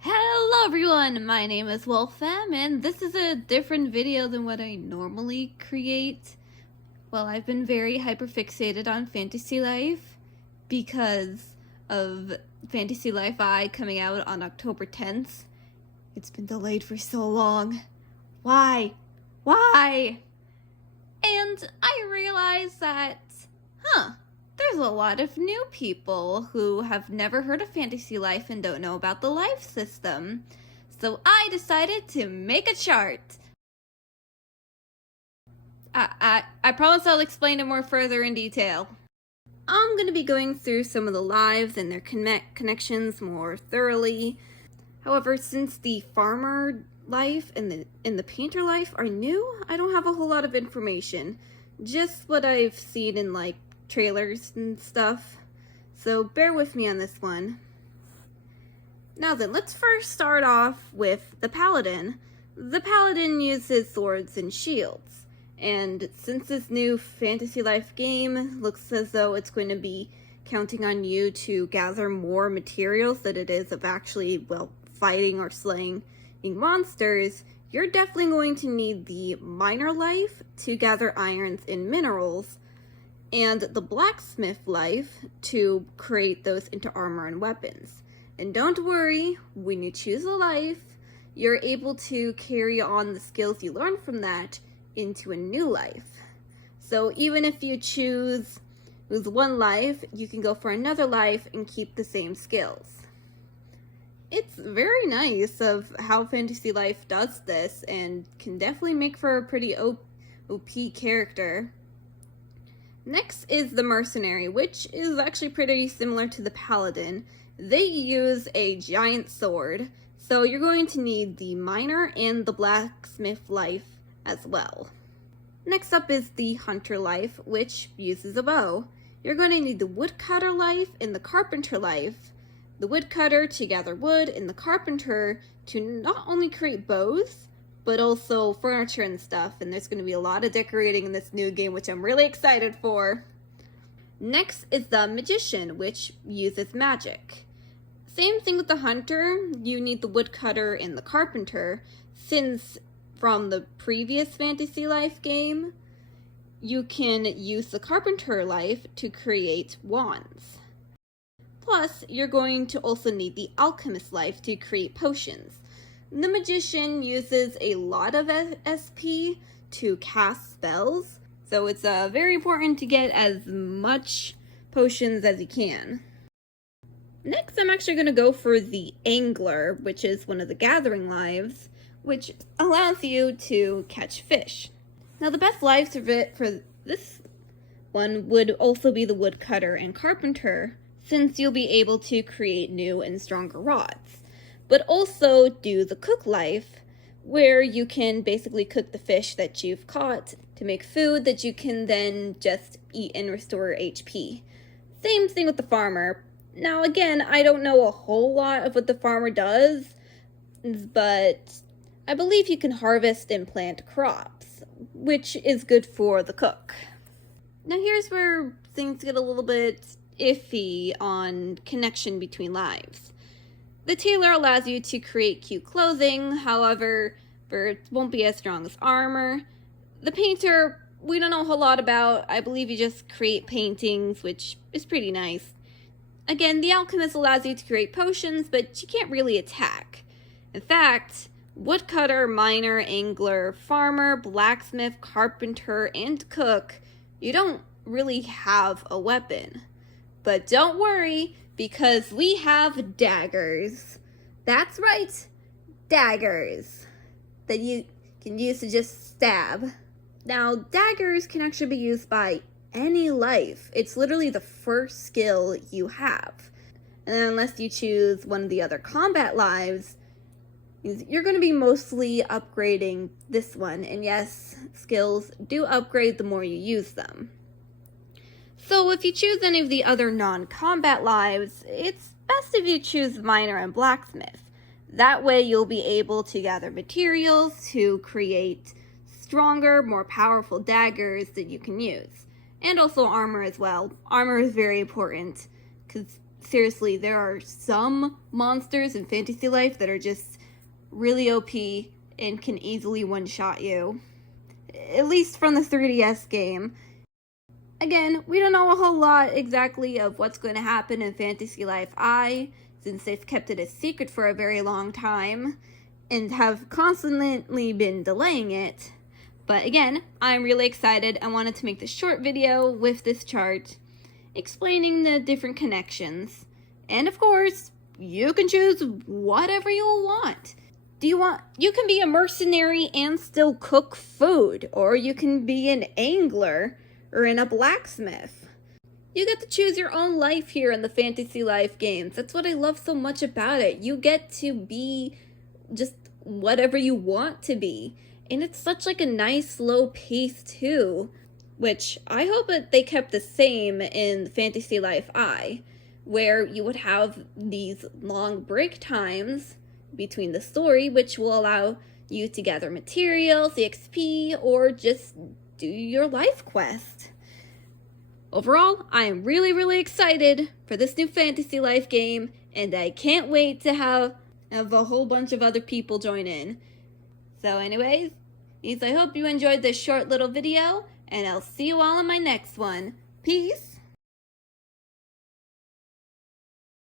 Hello everyone, my name is Wolfam, and this is a different video than what I normally create. Well, I've been very hyperfixated on Fantasy Life because of Fantasy Life I coming out on October 10th. It's been delayed for so long. Why? Why? And I realized that, there's a lot of new people who have never heard of Fantasy Life and don't know about the life system. So I decided to make a chart. I promise I'll explain it more further in detail. I'm going to be going through some of the lives and their connections more thoroughly. However, since the farmer life and the painter life are new, I don't have a whole lot of information. Just what I've seen in like trailers and stuff. So bear with me on this one. Now then, let's first start off with the paladin. The paladin uses swords and shields. And since this new Fantasy Life game looks as though it's going to be counting on you to gather more materials than it is of actually, well, fighting or slaying monsters, you're definitely going to need the miner life to gather irons and minerals, and the blacksmith life to create those into armor and weapons. And don't worry, when you choose a life, you're able to carry on the skills you learn from that into a new life. So even if you choose one life, you can go for another life and keep the same skills. It's very nice of how Fantasy Life does this and can definitely make for a pretty OP character. Next is the mercenary, which is actually pretty similar to the paladin. They use a giant sword, so you're going to need the miner and the blacksmith life as well. Next up is the hunter life, which uses a bow. You're going to need the woodcutter life and the carpenter life. The woodcutter to gather wood and the carpenter to not only create bows, but also furniture and stuff, and there's going to be a lot of decorating in this new game, which I'm really excited for. Next is the magician, which uses magic. Same thing with the hunter, you need the woodcutter and the carpenter, since from the previous Fantasy Life game, you can use the carpenter life to create wands. Plus, you're going to also need the alchemist life to create potions. The magician uses a lot of SP to cast spells, so it's very important to get as much potions as you can. Next, I'm actually going to go for the angler, which is one of the gathering lives, which allows you to catch fish. Now, the best lives for this one would also be the woodcutter and carpenter, since you'll be able to create new and stronger rods. But also do the cook life, where you can basically cook the fish that you've caught to make food that you can then just eat and restore HP. Same thing with the farmer. Now again, I don't know a whole lot of what the farmer does, but I believe you can harvest and plant crops, which is good for the cook. Now here's where things get a little bit iffy on connection between lives. The tailor allows you to create cute clothing, however, it won't be as strong as armor. The painter, we don't know a whole lot about. I believe you just create paintings, which is pretty nice. Again, the alchemist allows you to create potions, but you can't really attack. In fact, woodcutter, miner, angler, farmer, blacksmith, carpenter, and cook, you don't really have a weapon. But don't worry, because we have daggers. That's right, daggers that you can use to just stab. Now, daggers can actually be used by any life. It's literally the first skill you have. And then unless you choose one of the other combat lives, you're going to be mostly upgrading this one. And yes, skills do upgrade the more you use them. So if you choose any of the other non-combat lives, it's best if you choose Miner and Blacksmith. That way you'll be able to gather materials to create stronger, more powerful daggers that you can use. And also armor as well. Armor is very important, because seriously, there are some monsters in Fantasy Life that are just really OP and can easily one-shot you. At least from the 3DS game. Again, we don't know a whole lot exactly of what's going to happen in Fantasy Life I, since they've kept it a secret for a very long time, and have constantly been delaying it. But again, I'm really excited. I wanted to make this short video with this chart, explaining the different connections. And of course, you can choose whatever you want. You can be a mercenary and still cook food, or you can be an angler, or in a blacksmith. You get to choose your own life here in the Fantasy Life games. That's what I love so much about it. You get to be just whatever you want to be. And it's such like a nice slow pace too, which I hope that they kept the same in Fantasy Life I, where you would have these long break times between the story, which will allow you to gather materials, the XP, or just do your life quest. Overall, I am really, really excited for this new Fantasy Life game, and I can't wait to have a whole bunch of other people join in. So anyways, I hope you enjoyed this short little video, and I'll see you all in my next one. Peace!